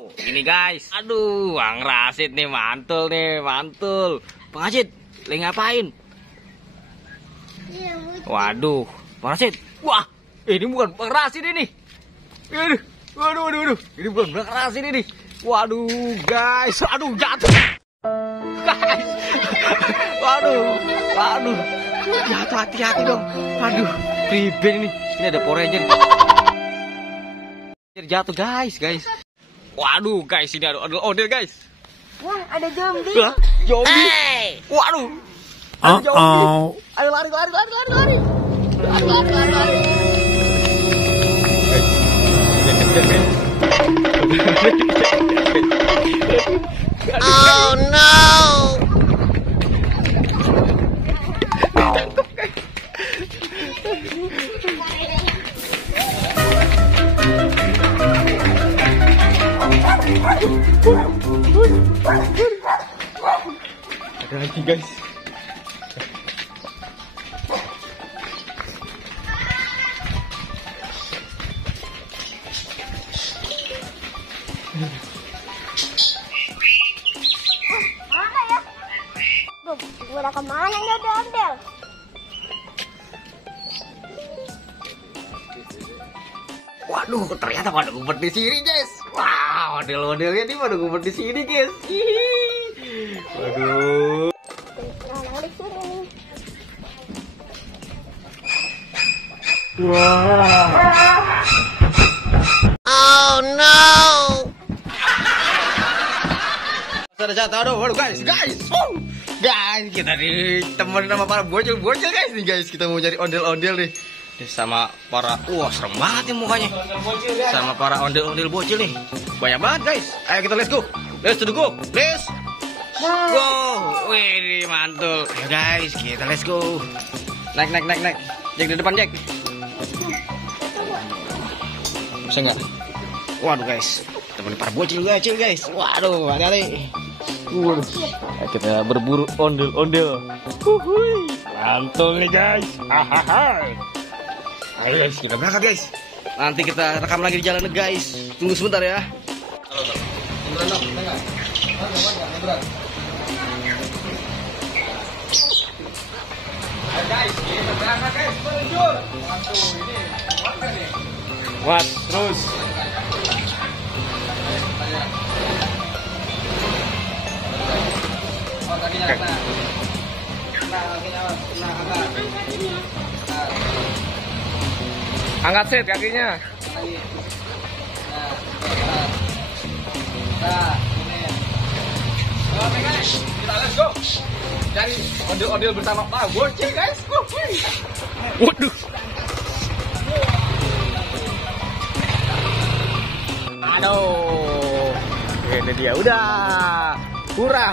Ini guys, aduh, Bang Rasid nih mantul nih, mantul. Bang Rasid, lagi ngapain? Waduh, Bang Rasid, wah, ini bukan Bang Rasid ini. Waduh, ini bukan Bang Rasid ini. Waduh, guys, aduh jatuh. Guys, waduh, jatuh, hati-hati dong. Aduh, ribet ini ada Power Ranger. Jatuh guys. Waduh guys, ini ada odel guys. Wah, ada zombie. Lah, zombie. Hey. Waduh. Ada zombie. Ayo lari. Oh no. Ada lagi guys. Mana ya? Udah kemana nih ondel? Waduh, ternyata pada ngumpet di sini guys. Wah, ondel-ondelnya ini pada ngumpet di sini guys. Waduh. Wah. Oh no. Ada jatuh, aduh, waduh guys. Guys, kita ditemenin sama para bocil guys nih guys. Kita mau cari ondel-ondel nih. Sama para, wah serem banget nih mukanya. Sama para ondel-ondel bocil nih. Banyak banget guys. Ayo kita let's go. Let's go. Wih, mantul. Ayo guys, kita let's go. Naik. Jack di depan, Jack. Bisa nggak? Waduh guys, temen para bocil guys. Waduh, hati-hati. Ayo kita berburu ondel-ondel. Mantul nih guys. Ayo guys, kita berangkat guys. Nanti kita rekam lagi di jalan guys. Tunggu sebentar ya. Guys, kita berangkat guys, meluncur. Waduh, ini warga nih. Wat, terus. Oh, kakinya kena. Angkat set kakinya. Ini. Oke guys, kita let's go. Cari ondel-ondel bersama Pak Bocil guys. Waduh. Aduh. Ini dia udah. Hurrah.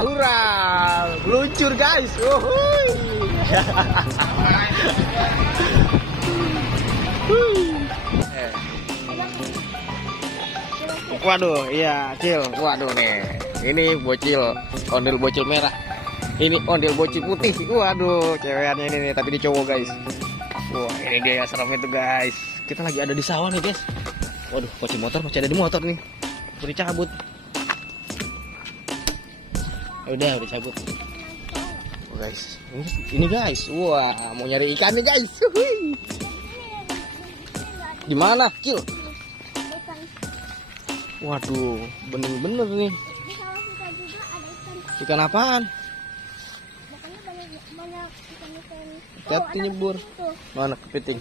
Meluncur guys. Waduh, iya, Cil. Waduh nih. Ini bocil, ondel bocil merah. Ini ondel bocil putih. Waduh, cewekannya ini nih, tapi ini cowok guys. Wah, ini dia yang serem itu guys. Kita lagi ada di sawah nih guys. Waduh, kunci motor masih ada di motor nih. Udah dicabut. Udah cabut. Oh, guys, ini guys. Wah, mau nyari ikan nih guys. Gimana, Cil? Waduh, bener-bener nih. Ikan apaan? Ikan nyebur. Mana kepiting?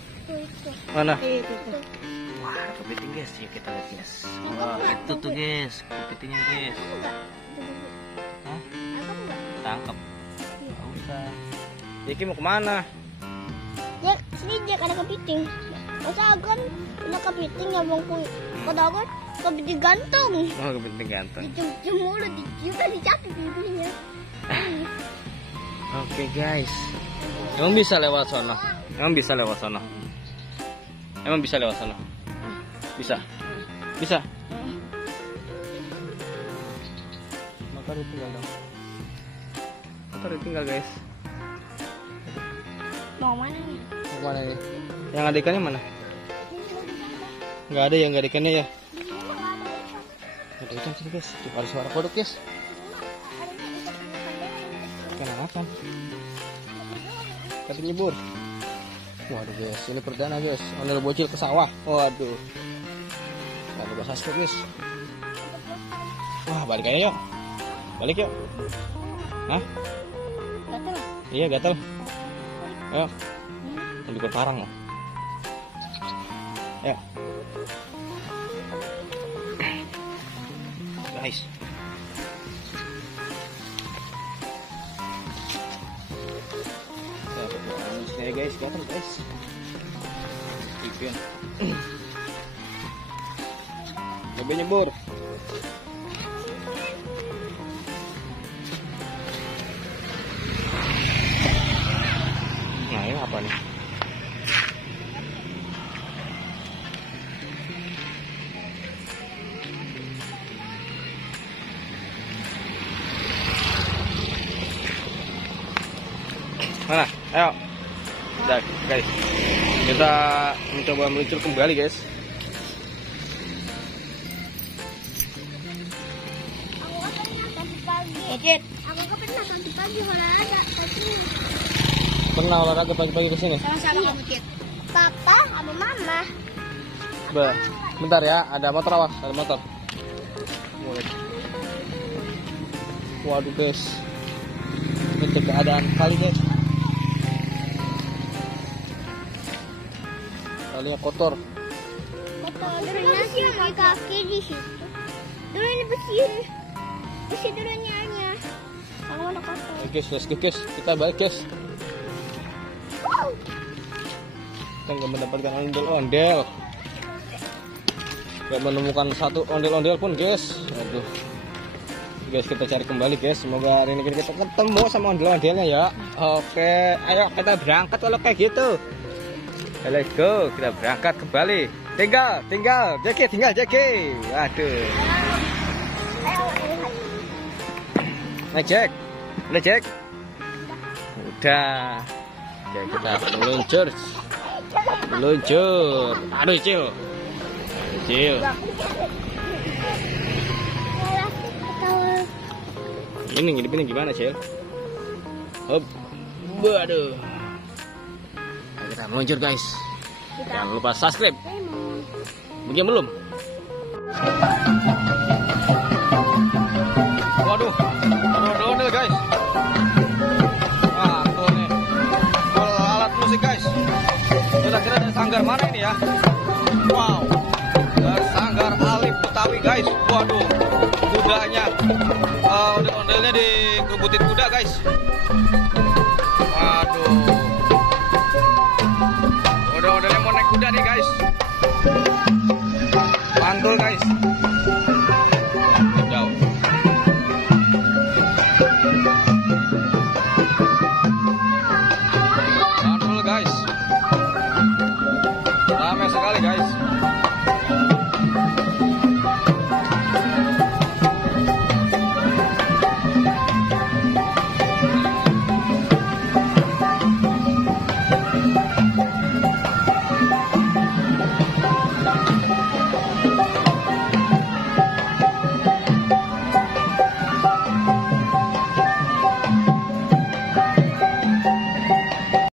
Mana? Wah, kepiting guys. Yuk kita lihat guys. Wah, itu tuh guys, kepitingnya guys. Hah? Tangkap. Gak usah. Jeki mau kemana? Jack, sini Jack ada kepiting. Masa kan ada kepiting ya bang kuy. Padahal kan kepiting gantung. Oh, kepiting gantung. Dicium mulut, dicium dicapit pipinya. Oke guys. Emang bisa lewat sono? Emang bisa lewat sono? Bisa. Maka ditinggal dong. Ditinggal guys. Mau mana nih? Mau mana nih? Yang ada ikannya mana? Nggak ada ya, nggak ada ikannya ya? Ada ikan sini guys. Coba ada suara kodok guys. Ikan apa? Tapi nyebur. Waduh guys, ini perdana guys. Ondel bocil ke sawah. Waduh. Nggak lupa subscribe guys. Wah, balik aja yuk. Balik yuk. Hah? Gatel. Iya gatel. Ayo. Ambil parang loh. Ayo. Guys. Saya guys, gatel guys. Ikan. Coba nyebur. Nah, ini apa nih? Mana? Ayo. Udah, guys. Kita mencoba meluncur kembali, guys. Ejit, aku kan pernah pagi-pagi olahraga tapi Pernah olahraga pagi-pagi ke sini? sama kamu Cit. Papa sama mama. Bentar ya, ada motor awas, ada motor. Waduh guys, itu keadaan kali guys. Kalinya kotor. Kotor dulunya sih kaki di situ. Dulu ini bersih. Bersih dulunya hanya. Kalau mana kotor. Oke guys, let's go guys, kita balik guys. Kita nggak mendapatkan ondel-ondel. Nggak menemukan satu ondel-ondel pun guys. Aduh. Guys, kita cari kembali guys. Semoga hari ini kita ketemu sama ondel-ondelnya ya. Oke, ayo kita berangkat kalau kayak gitu. Let's go, kita berangkat kembali. Tinggal Jeki. Waduh. Nah, Jack. Udah, Jack. Udah. Oke, kita meluncur. Aduh, Cil. Ini gimana, Cil? Hop. Waduh. Nah, kita meluncur, guys. Jangan lupa subscribe. Mungkin belum? Waduh. Ondel, guys. Ah, tuh nih. Full alat musik, guys. Kira-kira dari sanggar mana ini ya? Wow. Dari sanggar Alif Betawi, guys. Waduh. Kudanya. Ondel-ondelnya dikebutin kuda, guys. Waduh. Ondel-ondelnya mau naik kuda nih, guys. Mantul, guys. Jauh. Mantul, guys. Ramai sekali, guys.